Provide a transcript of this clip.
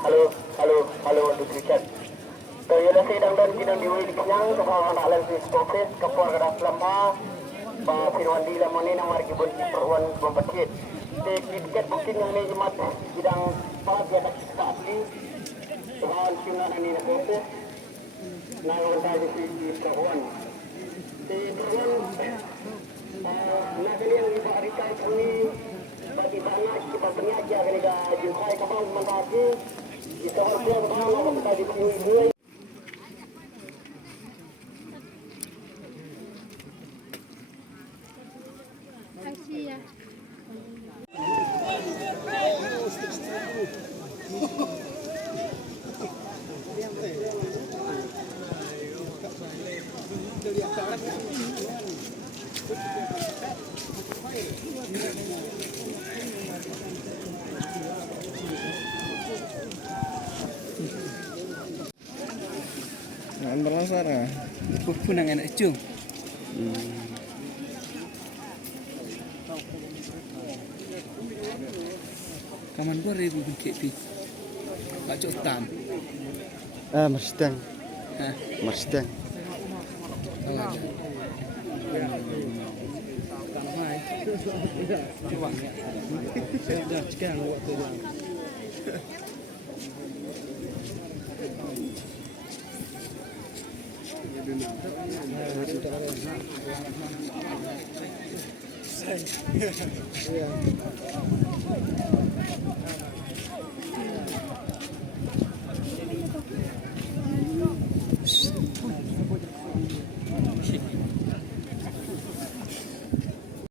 Halo, halo, halo untuk Richard. Kaya na sidang dan kinang diwili kanyang kasama na alam sa Skopes, kapwa kada selama pa Firwandila mo ni ng marikibon si Perwan Bambatit. Tiket bukti ng may imat bidang palabiat at kaatli. Tuhawan siya na ni na Skopes. Nagawan tayo si Perwan. Si Perwan, nakaliang iba arikay kami bagi tanah kita penyaja kena jumpai kapal mengkaji kita harus bersama kita di sini. Kasih ya. Ang berasar ah. Pupun ang anak cung. Kaman gua ribu bingkit pi. Baca utam. Mustang. Hah? Mustang. Oh ada. Saya dah sekarang waktu dia.